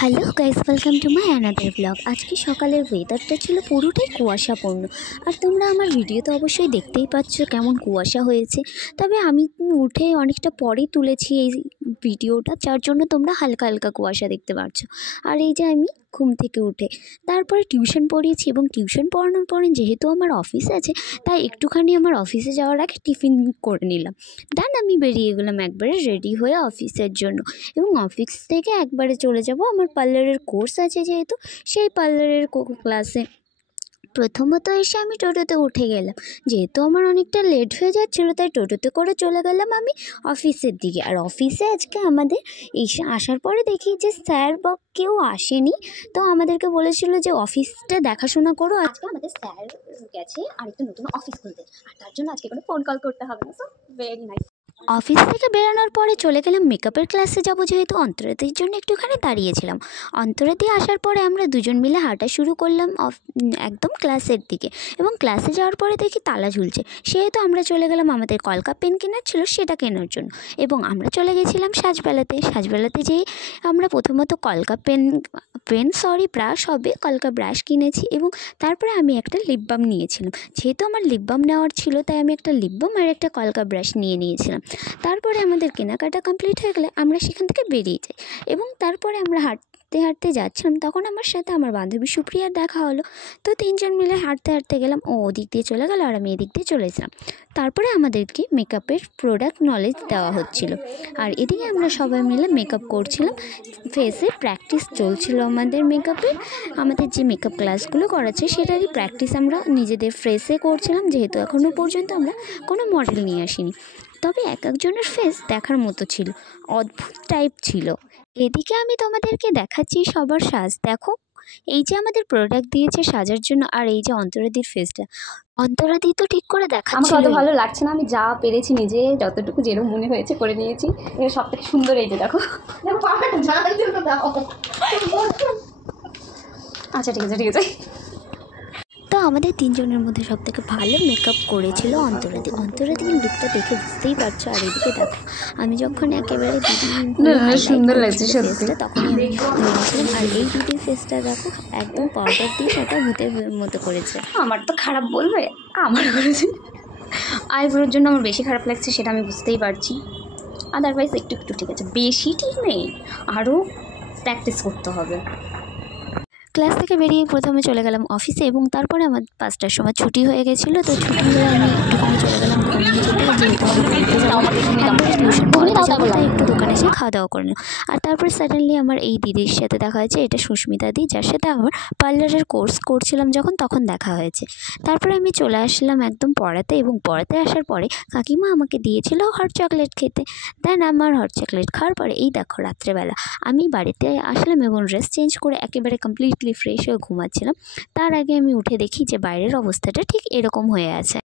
Hello guys, welcome to my another blog. আজকে সকালের ওয়েদারটা ছিল পুরোটাই কুয়াশাপূর্ণ। আর তোমরা আমার ভিডিওতে অবশ্যই দেখতেই পাচ্ছ কেমন কুয়াশা হয়েছে। তবে আমি উঠে অনেকটা পরে তুলেছি এই ভিডিওটা, যার জন্য তোমরা হালকা হালকা কুয়াশা দেখতে পাচ্ছ। আর এই যে আমি ঘুম থেকে উঠে তারপরে টিউশন পড়িয়েছি, এবং টিউশন পড়ানোর পরে যেহেতু আমার অফিস আছে, তাই একটুখানি আমার অফিসে যাওয়ার আগে টিফিন করে নিলাম। দেন আমি বেরিয়ে গেলাম একবারে রেডি হয়ে অফিসের জন্য। এবং অফিস থেকে একবারে চলে যাব আমার পার্লারের কোর্স আছে যেহেতু, সেই পার্লারের ক্লাসে। প্রথমত এসে আমি টোটোতে উঠে গেলাম, যেহেতু আমার অনেকটা লেট হয়ে যাচ্ছিলো, তাই টোটোতে করে চলে গেলাম আমি অফিসের দিকে। আর অফিসে আজকে আমাদের এসে আসার পরে দেখি যে স্যার বা কেউ আসেনি। তো আমাদেরকে বলেছিল যে অফিসটা দেখাশোনা করো। আজকে আমাদের স্যার গেছে আরেকটা নতুন অফিস খুলতে, আর তার জন্য আজকে কোনো ফোন কল করতে হবে না। So very nice. অফিস থেকে বেরোনোর পরে চলে গেলাম মেকআপের ক্লাসে যাব, যেহেতু অন্তরাদির জন্য একটুখানি দাঁড়িয়েছিলাম। অন্তরাদি আসার পরে আমরা দুজন মিলে হাঁটা শুরু করলাম একদম ক্লাসের দিকে। এবং ক্লাসে যাওয়ার পরে দেখি তালা ঝুলছে, সেহেতু আমরা চলে গেলাম আমাদের কলকা পেন কেনার ছিল সেটা কেনার জন্য। এবং আমরা চলে গেছিলাম সাজবেলাতে যেয়ে আমরা প্রথমত কলকা ব্রাশ হবে, কলকা ব্রাশ কিনেছি। এবং তারপরে আমি একটা লিপ বাম নিয়েছিলাম, যেহেতু আমার লিপ বাম নেওয়ার ছিল, তাই আমি একটা লিপ বাম আর একটা কলকা ব্রাশ নিয়েছিলাম। তারপরে আমাদের কেনাকাটা কমপ্লিট হয়ে গেলে আমরা সেখান থেকে বেরিয়ে যাই। এবং তারপরে আমরা হাঁটতে হাঁটতে যাচ্ছিলাম, তখন আমার সাথে আমার বান্ধবী সুপ্রিয়ার দেখা হলো। তো তিনজন মিলে হাঁটতে হাঁটতে গেলাম, ও ওদিক দিয়ে চলে গেল আর আমি এদিক দিয়ে চলেছিলাম। তারপরে আমাদেরকে মেকআপের প্রোডাক্ট নলেজ দেওয়া হচ্ছিল, আর এদিকে আমরা সবাই মিলে মেকআপ করছিলাম। ফেসে প্র্যাকটিস চলছিল আমাদের মেকআপের। আমাদের যে মেকআপ ক্লাসগুলো করাচ্ছে সেটারই প্র্যাকটিস আমরা নিজেদের ফেসে করছিলাম, যেহেতু এখনও পর্যন্ত আমরা কোনো মডেল নিয়ে আসিনি। তবে এক একজনের ফেস দেখার মতো ছিল, অদ্ভুত টাইপ ছিল। এদিকে আমি তোমাদেরকে দেখাচ্ছি সবার সাজ। দেখো, এই যে আমাদের প্রোডাক্ট দিয়েছে সাজার জন্য, আর এই যে অন্তরাদির ফেসটা, অন্তরাদি তো ঠিক করে দেখাচ্ছিল। আমার অত ভালো লাগছে না, আমি যা পেরেছি নিজে যতটুকু যেরকম মনে হয়েছে করে নিয়েছি। এটা সব থেকে সুন্দর। এই যে দেখো, আচ্ছা ঠিক আছে। তো আমাদের তিনজনের মধ্যে সব থেকে ভালো মেকআপ করেছিল অন্তরাদির লুকটা দেখে বুঝতেই পারছো। আর এদিকে দেখো, আমি যখন একেবারে সুন্দর লাগছে ফেসটা, তখনই আমি ভেবেছিলাম। আর এই দিদির ফেসটা দেখো, একদম পাউডার দিয়ে সেটা ভূতের মতো করেছে। আমার তো খারাপ বলবে, আমার করেছে। আইব্রোর জন্য আমার বেশি খারাপ লাগছে, সেটা আমি বুঝতেই পারছি। আদারওয়াইজ একটু একটু ঠিক আছে, বেশি ঠিক নেই, আরও প্র্যাকটিস করতে হবে। ক্লাস থেকে বেরিয়ে প্রথমে চলে গেলাম অফিসে, এবং তারপরে আমার 5টার সময় ছুটি হয়ে গেছিলো। তো ছুটি হয়ে আমি একটুখানি চলে গেলাম ঘুমিয়ে যেতে, যেহেতু আমি টিউশন পড়াতে যাবো, তাই একটু দোকানে এসে খাওয়া দাওয়া করে নিলাম। আর তারপর সাডেনলি আমার এই দিদির সাথে দেখা হয়েছে, এটা সুস্মিতা দি, যার সাথে আমার পার্লারের কোর্স করছিলাম যখন, তখন দেখা হয়েছে। তারপরে আমি চলে আসলাম একদম পড়াতে, এবং পড়াতে আসার পরে কাকিমা আমাকে দিয়েছিল হট চকলেট খেতে। দেন আমার হট চকলেট খাওয়ার পরে এই দেখো, রাত্রেবেলা আমি বাড়িতে আসলাম এবং ড্রেস চেঞ্জ করে একেবারে কমপ্লিটলি ফ্রেশ হয়ে ঘুমাচ্ছিলাম। তার আগে আমি উঠে দেখি যে বাইরের অবস্থাটা ঠিক এরকম হয়ে আছে।